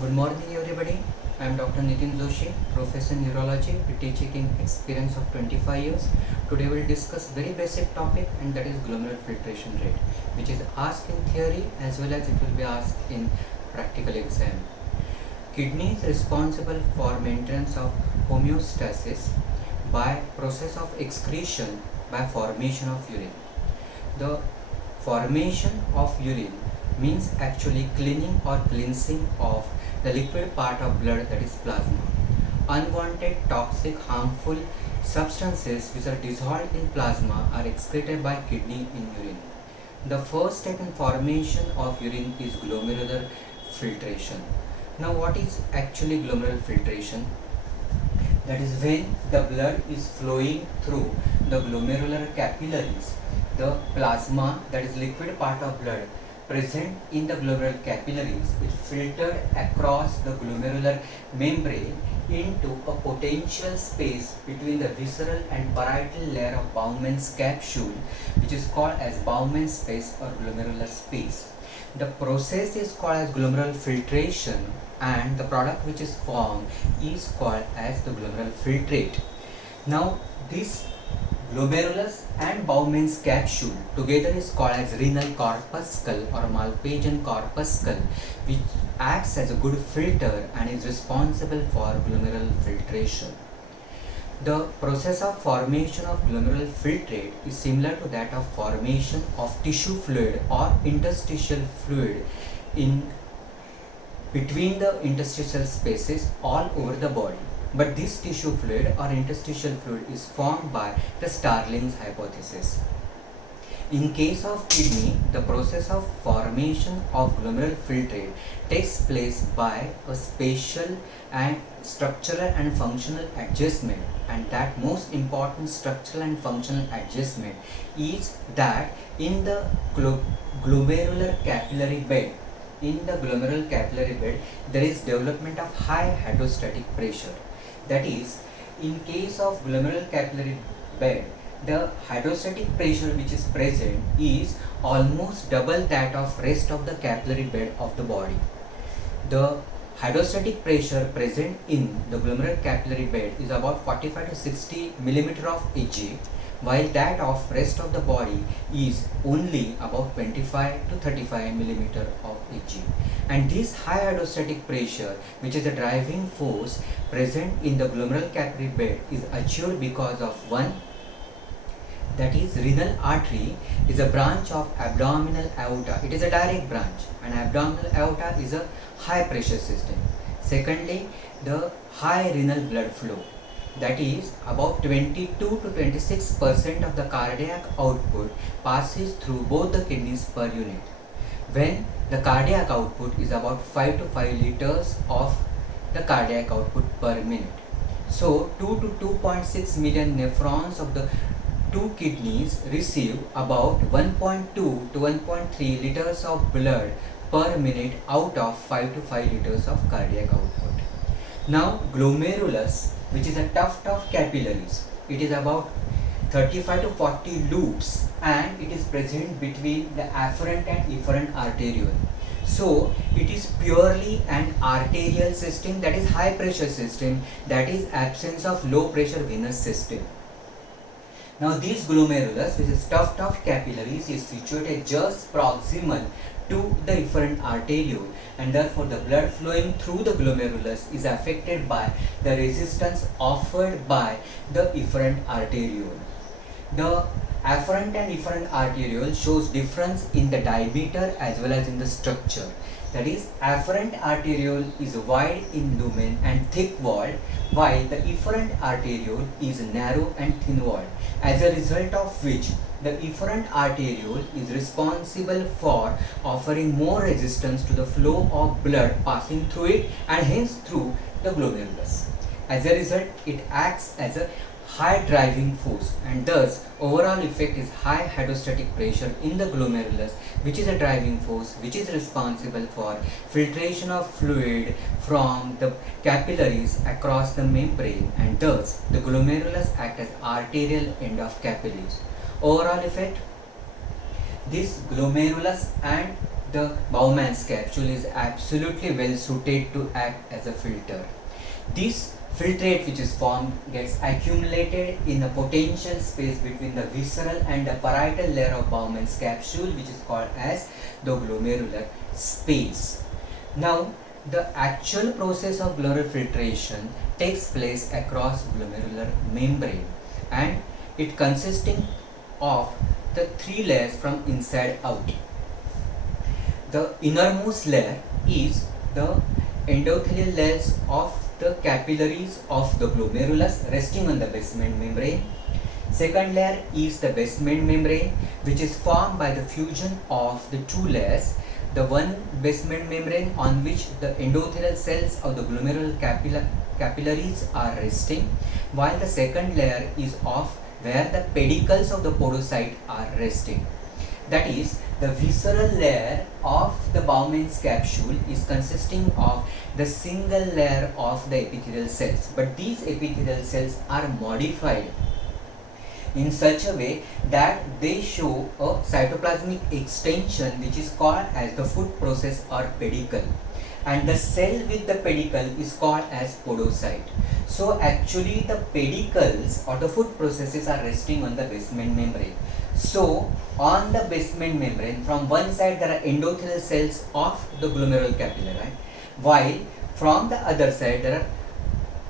Good morning, everybody. I am Dr. Nitin Joshi, Professor Neurology with teaching experience of 25 years. Today we will discuss very basic topic, and that is glomerular filtration rate, which is asked in theory as well as it will be asked in practical exam. Kidney is responsible for maintenance of homeostasis by process of excretion by formation of urine. The formation of urine means actually cleaning or cleansing of the liquid part of blood, that is plasma. Unwanted, toxic, harmful substances which are dissolved in plasma are excreted by kidney in urine. The first step in formation of urine is glomerular filtration. Now what is actually glomerular filtration? That is when the blood is flowing through the glomerular capillaries, the plasma, that is liquid part of blood present in the glomerular capillaries, is filtered across the glomerular membrane into a potential space between the visceral and parietal layer of Bowman's capsule, which is called as Bowman's space or glomerular space. The process is called as glomerular filtration, and the product which is formed is called as the glomerular filtrate. Now this glomerulus and Bowman's capsule together is called as renal corpuscle or Malpighian corpuscle, which acts as a good filter and is responsible for glomerular filtration. The process of formation of glomerular filtrate is similar to that of formation of tissue fluid or interstitial fluid in between the interstitial spaces all over the body. But this tissue fluid or interstitial fluid is formed by the Starling's hypothesis. In case of kidney, the process of formation of glomerular filtrate takes place by a spatial and structural and functional adjustment, and that most important structural and functional adjustment is that in the glomerular capillary bed, there is development of high hydrostatic pressure. That is, in case of glomerular capillary bed, the hydrostatic pressure which is present is almost double that of rest of the capillary bed of the body. The hydrostatic pressure present in the glomerular capillary bed is about 45 to 60 millimeter of Hg, while that of rest of the body is only about 25 to 35 millimeter of Hg. And this high hydrostatic pressure, which is a driving force present in the glomerular capillary bed, is achieved because of one, that is renal artery is a branch of abdominal aorta. It is a direct branch, and abdominal aorta is a high pressure system. Secondly, the high renal blood flow, that is about 22 to 26% of the cardiac output passes through both the kidneys per unit, when the cardiac output is about 5 to 5 liters of the cardiac output per minute. So 2 to 2.6 million nephrons of the two kidneys receive about 1.2 to 1.3 liters of blood per minute out of 5 to 5 liters of cardiac output. Now glomerulus, which is a tuft of capillaries, it is about 35 to 40 loops, and it is present between the afferent and efferent arteriole. So it is purely an arterial system, that is high pressure system, that is absence of low pressure venous system. Now this glomerulus, which is tuft of capillaries, is situated just proximal to the efferent arteriole, and therefore the blood flowing through the glomerulus is affected by the resistance offered by the efferent arteriole. The afferent and efferent arteriole shows difference in the diameter as well as in the structure. That is, afferent arteriole is wide in lumen and thick walled, while the efferent arteriole is narrow and thin walled, as a result of which the efferent arteriole is responsible for offering more resistance to the flow of blood passing through it and hence through the glomerulus. As a result, it acts as a high driving force, and thus overall effect is high hydrostatic pressure in the glomerulus, which is a driving force which is responsible for filtration of fluid from the capillaries across the membrane, and thus the glomerulus acts as arterial end of capillaries. Overall effect, this glomerulus and the Bowman's capsule is absolutely well suited to act as a filter. This filtrate which is formed gets accumulated in a potential space between the visceral and the parietal layer of Bowman's capsule, which is called as the glomerular space. Now, the actual process of glomerular filtration takes place across glomerular membrane, and it consisting of the three layers from inside out. The innermost layer is the endothelial layers of the capillaries of the glomerulus resting on the basement membrane. Second layer is the basement membrane, which is formed by the fusion of the two layers. The one basement membrane on which the endothelial cells of the glomerular capillaries are resting, while the second layer is of where the pedicles of the podocyte are resting. That is, the visceral layer of the Bowman's capsule is consisting of the single layer of the epithelial cells, but these epithelial cells are modified in such a way that they show a cytoplasmic extension which is called as the foot process or pedicle, and the cell with the pedicle is called as podocyte. So actually the pedicles or the foot processes are resting on the basement membrane. So on the basement membrane, from one side there are endothelial cells of the glomerular capillary, while from the other side there are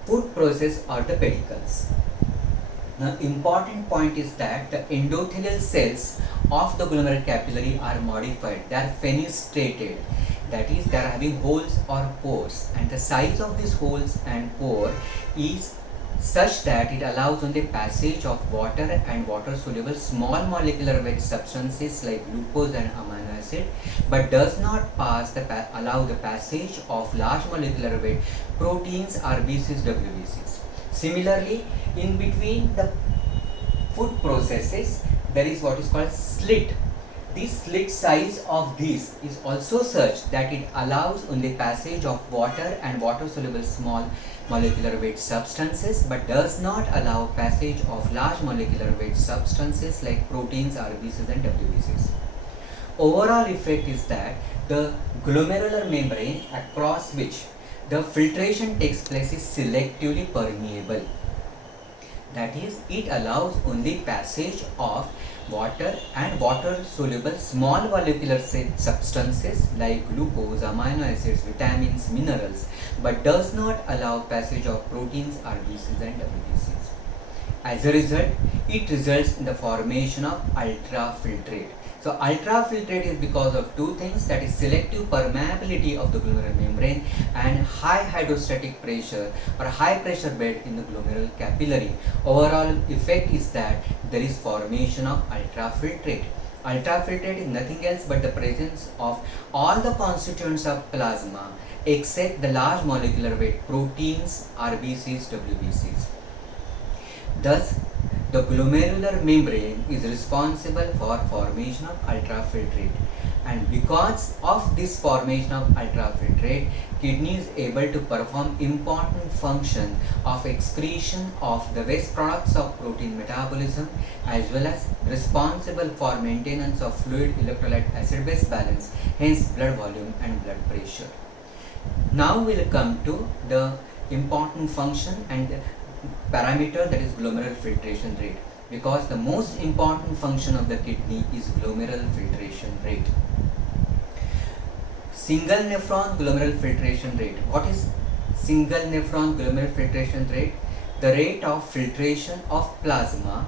foot process or the pedicles. Now, important point is that the endothelial cells of the glomerular capillary are modified. They are fenestrated. That is, they are having holes or pores, and the size of these holes and pore is such that it allows on the passage of water and water soluble small molecular weight substances like glucose and amino acid, but does not allow the passage of large molecular weight proteins, RBCs, WBCs. Similarly, in between the food processes, there is what is called slit. This slit size of this is also such that it allows only passage of water and water soluble small molecular weight substances, but does not allow passage of large molecular weight substances like proteins, RBCs and WBCs. Overall effect is that the glomerular membrane across which the filtration takes place is selectively permeable. That is, it allows only passage of water and water soluble small molecular substances like glucose, amino acids, vitamins, minerals, but does not allow passage of proteins, RBCs and WBCs. As a result, it results in the formation of ultrafiltrate. So ultrafiltrate is because of two things, that is selective permeability of the glomerular membrane and high hydrostatic pressure or high pressure bed in the glomerular capillary. Overall effect is that there is formation of ultrafiltrate. Ultrafiltrate is nothing else but the presence of all the constituents of plasma except the large molecular weight proteins, RBCs, WBCs. Thus, the glomerular membrane is responsible for formation of ultrafiltrate, and because of this formation of ultrafiltrate, kidney is able to perform important function of excretion of the waste products of protein metabolism, as well as responsible for maintenance of fluid electrolyte acid-base balance, hence blood volume and blood pressure. Now we will come to the important function and parameter, that is glomerular filtration rate, because the most important function of the kidney is glomerular filtration rate. Single nephron glomerular filtration rate. What is single nephron glomerular filtration rate? The rate of filtration of plasma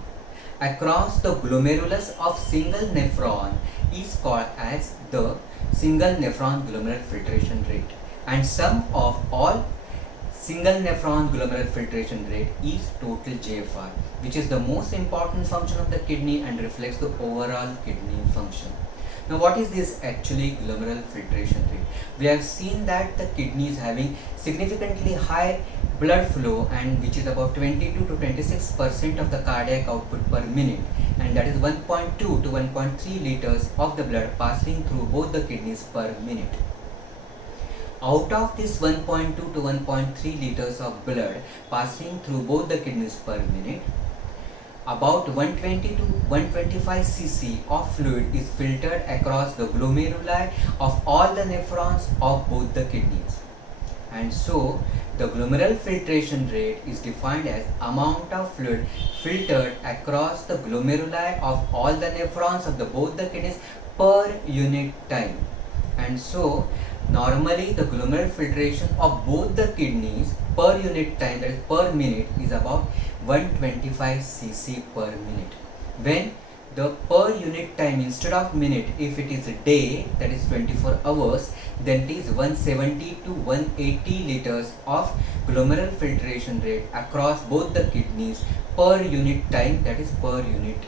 across the glomerulus of single nephron is called as the single nephron glomerular filtration rate, and sum of all single nephron glomerular filtration rate is total GFR, which is the most important function of the kidney and reflects the overall kidney function. Now, what is this actually glomerular filtration rate? We have seen that the kidney is having significantly high blood flow, and which is about 22 to 26% of the cardiac output per minute, and that is 1.2 to 1.3 liters of the blood passing through both the kidneys per minute. Out of this 1.2 to 1.3 liters of blood passing through both the kidneys per minute, about 120 to 125 cc of fluid is filtered across the glomeruli of all the nephrons of both the kidneys. And so the glomerular filtration rate is defined as amount of fluid filtered across the glomeruli of all the nephrons of the both the kidneys per unit time. And so normally the glomerular filtration of both the kidneys per unit time, that is per minute, is about 125 cc per minute. When the per unit time instead of minute, if it is a day, that is 24 hours, then it is 170 to 180 liters of glomerular filtration rate across both the kidneys per unit time, that is per unit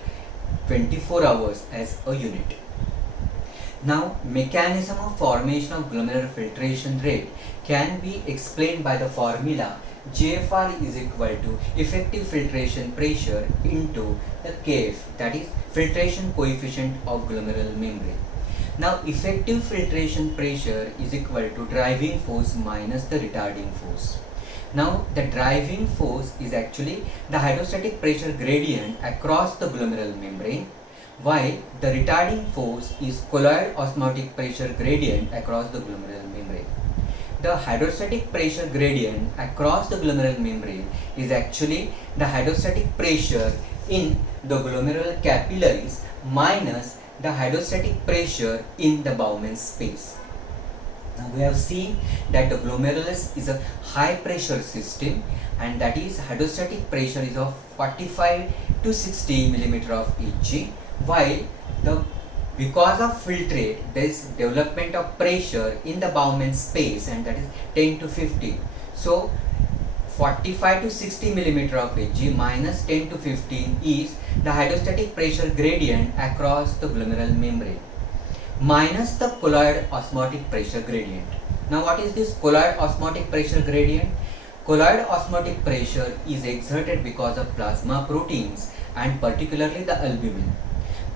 24 hours as a unit. Now, mechanism of formation of glomerular filtration rate can be explained by the formula GFR is equal to effective filtration pressure into the KF, that is filtration coefficient of glomerular membrane. Now, effective filtration pressure is equal to driving force minus the retarding force. Now, the driving force is actually the hydrostatic pressure gradient across the glomerular membrane, while the retarding force is colloid osmotic pressure gradient across the glomerular membrane. The hydrostatic pressure gradient across the glomerular membrane is actually the hydrostatic pressure in the glomerular capillaries minus the hydrostatic pressure in the Bowman space. Now we have seen that the glomerulus is a high pressure system, and that is hydrostatic pressure is of 45 to 60 mm of Hg, while because of filtrate there is development of pressure in the Bowman space, and that is 10 to 15. So 45 to 60 mm of Hg minus 10 to 15 is the hydrostatic pressure gradient across the glomerular membrane minus the colloid osmotic pressure gradient. Now what is this colloid osmotic pressure gradient? Colloid osmotic pressure is exerted because of plasma proteins and particularly the albumin.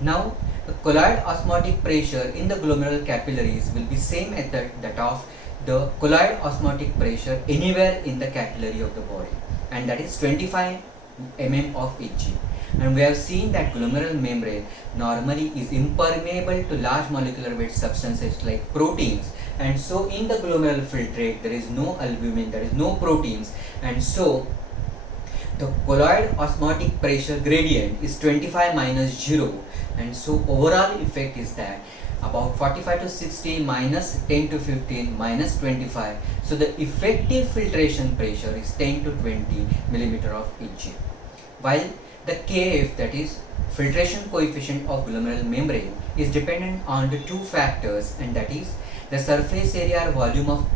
Now the colloid osmotic pressure in the glomerular capillaries will be same as that of the colloid osmotic pressure anywhere in the capillary of the body, and that is 25 mm of Hg. And we have seen that glomerular membrane normally is impermeable to large molecular weight substances like proteins, and so in the glomerular filtrate there is no albumin, there is no proteins, and so the colloid osmotic pressure gradient is 25 minus 0, and so overall effect is that about 45 to 60 minus 10 to 15 minus 25, so the effective filtration pressure is 10 to 20 mm of Hg, while the Kf, that is filtration coefficient of glomerular membrane, is dependent on the two factors, and that is the surface area or volume of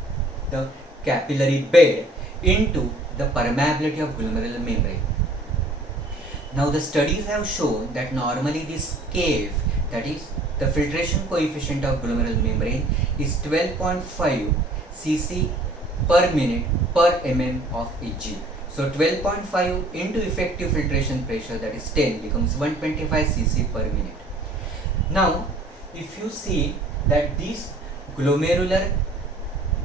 the capillary bed into the permeability of glomerular membrane. Now the studies have shown that normally this Kf, that is the filtration coefficient of glomerular membrane, is 12.5 cc per minute per mm of Hg. So 12.5 into effective filtration pressure, that is 10, becomes 125 cc per minute. Now if you see that this glomerular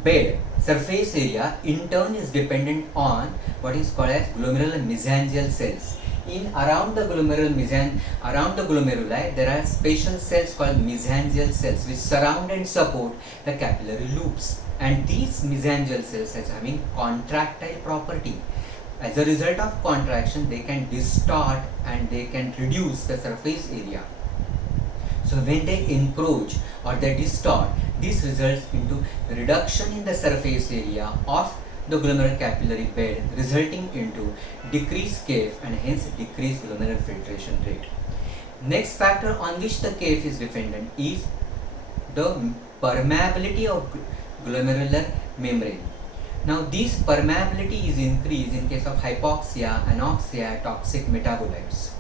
bed surface area in turn is dependent on what is called as glomerular mesangial cells. In around the glomeruli there are special cells called mesangial cells which surround and support the capillary loops, and these mesangial cells are having contractile property. As a result of contraction, they can distort and they can reduce the surface area. So when they encroach or they distort, this results into reduction in the surface area of the glomerular capillary bed, resulting into decreased Kf and hence decreased glomerular filtration rate. Next factor on which the Kf is dependent is the permeability of glomerular membrane. Now this permeability is increased in case of hypoxia, anoxia, toxic metabolites,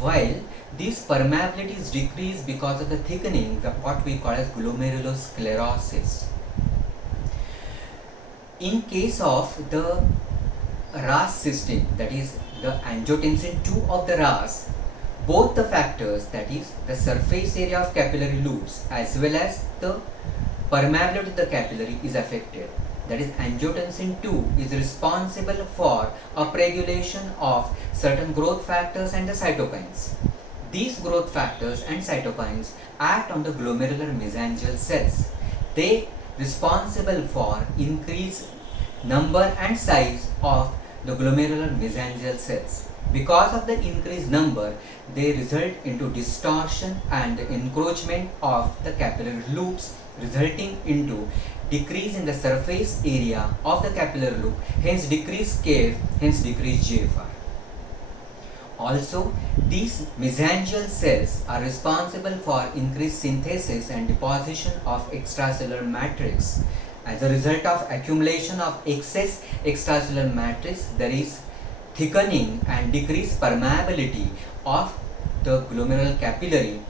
while this permeability is decreased because of the thickening of what we call as glomerulosclerosis. In case of the RAS system, that is the angiotensin II of the RAS, both the factors, that is the surface area of capillary loops as well as the permeability of the capillary, is affected. that is angiotensin 2, is responsible for upregulation of certain growth factors and the cytokines. These growth factors and cytokines act on the glomerular mesangial cells. They responsible for increased number and size of the glomerular mesangial cells. Because of the increased number, they result into distortion and the encroachment of the capillary loops, resulting into decrease in the surface area of the capillary loop, hence decreased KF, hence decreased GFR. Also, these mesangial cells are responsible for increased synthesis and deposition of extracellular matrix. As a result of accumulation of excess extracellular matrix, there is thickening and decreased permeability of the glomerular capillary,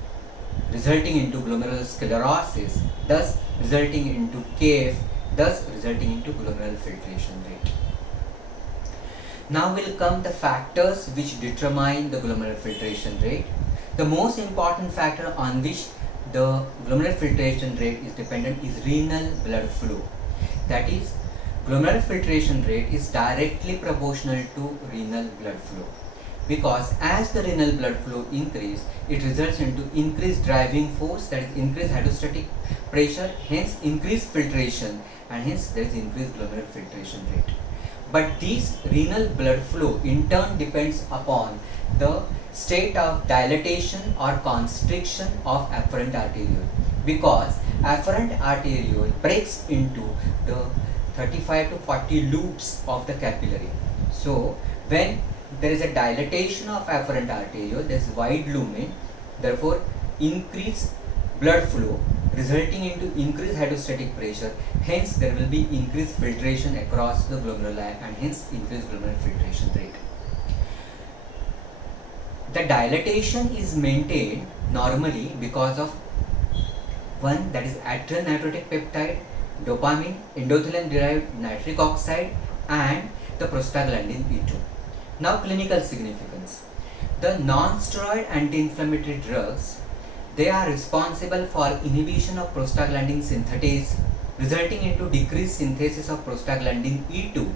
resulting into glomerular sclerosis, thus resulting into KF, thus resulting into glomerular filtration rate. Now will come the factors which determine the glomerular filtration rate. The most important factor on which the glomerular filtration rate is dependent is renal blood flow. That is, glomerular filtration rate is directly proportional to renal blood flow, because as the renal blood flow increase, it results into increased driving force, that is increased hydrostatic pressure, hence increased filtration, and hence there is increased glomerular filtration rate. But this renal blood flow in turn depends upon the state of dilatation or constriction of afferent arteriole, because afferent arteriole breaks into the 35 to 40 loops of the capillary. So when there is a dilatation of afferent arteriole, there is wide lumen, therefore increased blood flow resulting into increased hydrostatic pressure, hence there will be increased filtration across the glomeruli and hence increased glomerular filtration rate. The dilatation is maintained normally because of one, that is atrial natriuretic peptide, dopamine, endothelin derived nitric oxide, and the prostaglandin E2. Now clinical significance. The non-steroid anti-inflammatory drugs, they are responsible for inhibition of prostaglandin synthetase, resulting into decreased synthesis of prostaglandin E2.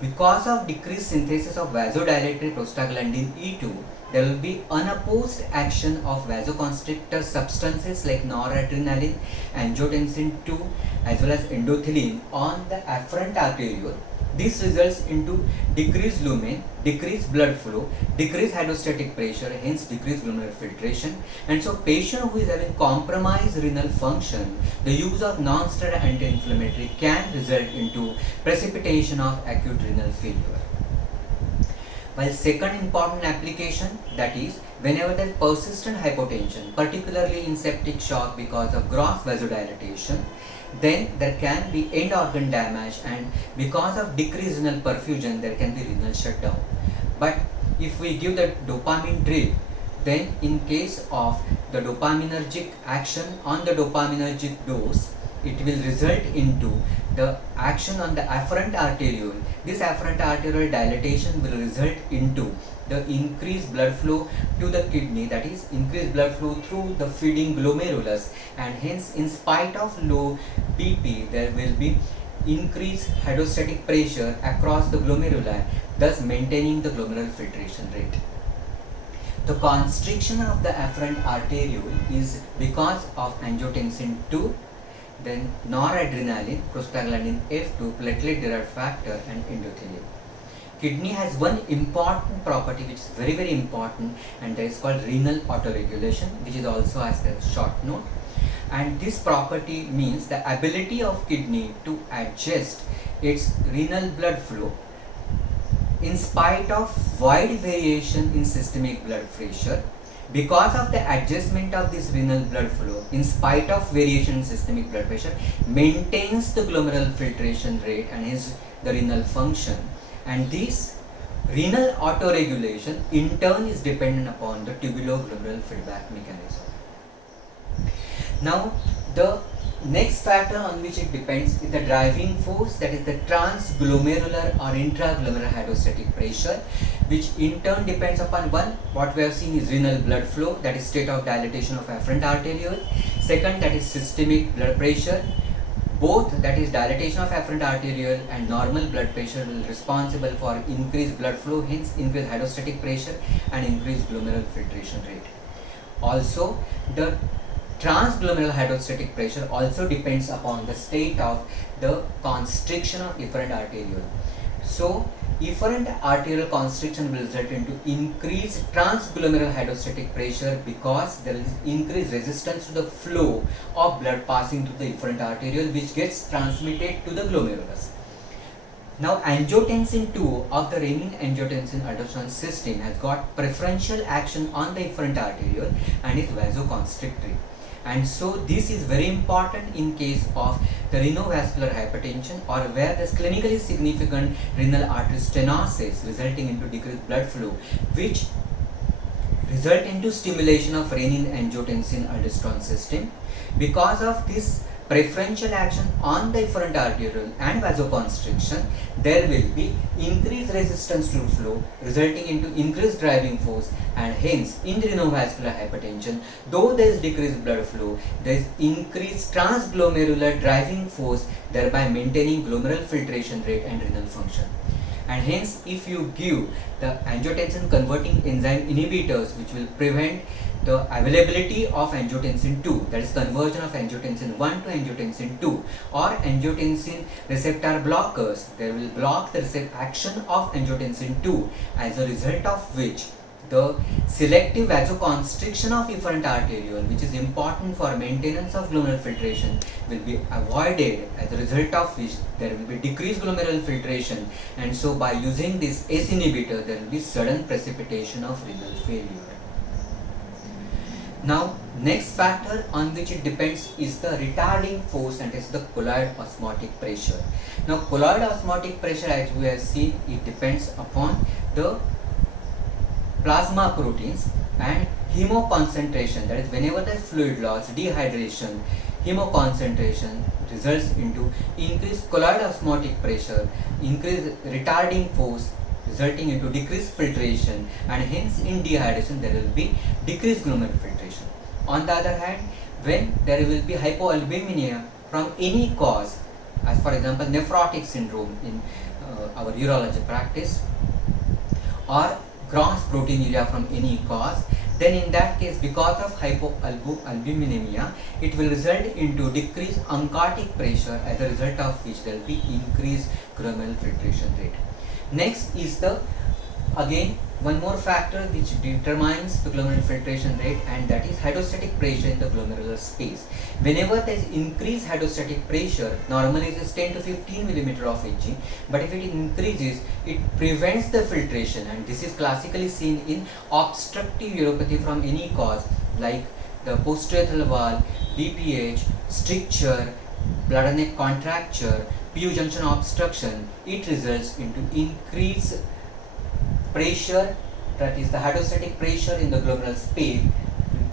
Because of decreased synthesis of vasodilatory prostaglandin E2, there will be unopposed action of vasoconstrictor substances like noradrenaline, angiotensin 2 as well as endothelin on the afferent arteriole. This results into decreased lumen, decreased blood flow, decreased hydrostatic pressure, hence decreased glomerular filtration. And so patient who is having compromised renal function, the use of non-steroidal anti-inflammatory can result into precipitation of acute renal failure. While second important application, that is whenever there is persistent hypotension, particularly in septic shock because of gross vasodilatation, then there can be end organ damage, and because of decreased renal perfusion there can be renal shutdown. But if we give the dopamine drip, then in case of the dopaminergic action on the dopaminergic dose, it will result into the action on the afferent arteriole. This afferent arteriole dilatation will result into the increased blood flow to the kidney, that is increased blood flow through the feeding glomerulus, and hence in spite of low BP there will be increased hydrostatic pressure across the glomeruli, thus maintaining the glomerular filtration rate. The constriction of the afferent arteriole is because of angiotensin 2, then noradrenaline, prostaglandin F2, platelet derived factor, and endothelin. Kidney has one important property which is very very important, and that is called renal autoregulation, which is also as a short note. And this property means the ability of kidney to adjust its renal blood flow in spite of wide variation in systemic blood pressure. Because of the adjustment of this renal blood flow, in spite of variation in systemic blood pressure, maintains the glomerular filtration rate and hence the renal function. And this renal autoregulation in turn is dependent upon the tubuloglomerular feedback mechanism. Now the next factor on which it depends is the driving force, that is the transglomerular or intraglomerular hydrostatic pressure, which in turn depends upon one, what we have seen is renal blood flow, that is state of dilatation of afferent arteriole. Second, that is systemic blood pressure. both, that is dilatation of afferent arteriole and normal blood pressure, will responsible for increased blood flow, hence increased hydrostatic pressure and increased glomerular filtration rate. Also, the transglomerular hydrostatic pressure also depends upon the state of the constriction of efferent arteriole. So, efferent arterial constriction will result into increased transglomerular hydrostatic pressure because there is increased resistance to the flow of blood passing through the efferent arteriole, which gets transmitted to the glomerulus. Now, angiotensin II of the renin-angiotensin-aldosterone system has got preferential action on the efferent arteriole and is vasoconstrictory. And so this is very important in case of the renovascular hypertension, or where there is clinically significant renal artery stenosis resulting into decreased blood flow, which result into stimulation of renin-angiotensin-aldosterone system. Because of this preferential action on the efferent arteriole and vasoconstriction, there will be increased resistance to flow resulting into increased driving force, and hence in the renovascular hypertension, though there is decreased blood flow, there is increased transglomerular driving force, thereby maintaining glomerular filtration rate and renal function. And hence, if you give the angiotensin converting enzyme inhibitors, which will prevent the availability of angiotensin II, that is conversion of angiotensin 1 to angiotensin 2, or angiotensin receptor blockers, they will block the action of angiotensin 2, as a result of which the selective vasoconstriction of efferent arteriole, which is important for maintenance of glomerular filtration, will be avoided, as a result of which there will be decreased glomerular filtration, and so by using this ACE inhibitor there will be sudden precipitation of renal failure. Now, next factor on which it depends is the retarding force, and is the colloid osmotic pressure. Now, colloid osmotic pressure, as we have seen, it depends upon the plasma proteins and hemoconcentration, that is whenever there is fluid loss, dehydration, hemoconcentration results into increased colloid osmotic pressure, increased retarding force resulting into decreased filtration, and hence in dehydration there will be decreased glomerular filtration. On the other hand, when there will be hypoalbuminemia from any cause, as for example nephrotic syndrome in our urology practice, or gross proteinuria from any cause, then in that case, because of hypoalbuminemia, it will result into decreased oncotic pressure, as a result of which there will be increased glomerular filtration rate. Next is the, again, one more factor which determines the glomerular filtration rate, and that is hydrostatic pressure in the glomerular space. Whenever there is increased hydrostatic pressure, normally it is 10 to 15 millimeter of Hg, but if it increases, it prevents the filtration, and this is classically seen in obstructive uropathy from any cause, like the posterior valve, BPH, stricture, bladder neck contracture, PU junction obstruction. It results into increased pressure, that is the hydrostatic pressure in the glomerular space,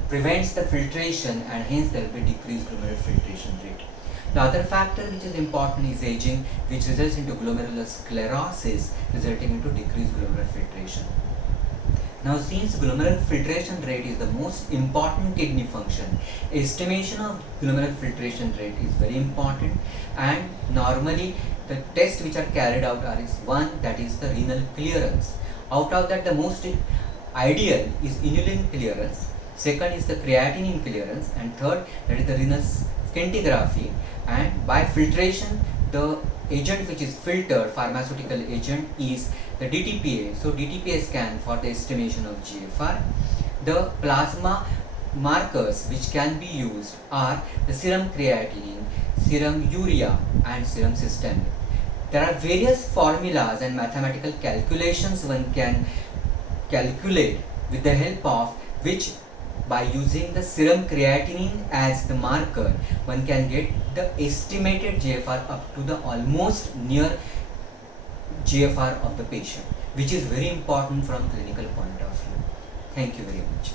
prevents the filtration, and hence there will be decreased glomerular filtration rate. The other factor which is important is aging, which results into glomerular sclerosis, resulting into decreased glomerular filtration. Now, since glomerular filtration rate is the most important kidney function, estimation of glomerular filtration rate is very important, and normally the tests which are carried out are one, that is the renal clearance. Out of that, the most ideal is inulin clearance, second is the creatinine clearance, and third, that is the renal scintigraphy. And by filtration, the agent which is filtered, pharmaceutical agent, is the DTPA. So DTPA scan for the estimation of GFR. The plasma markers which can be used are the serum creatinine, serum urea, and serum cystatin. There are various formulas and mathematical calculations one can calculate, with the help of which, by using the serum creatinine as the marker, one can get the estimated GFR up to the almost near GFR of the patient, which is very important from clinical point of view. Thank you very much.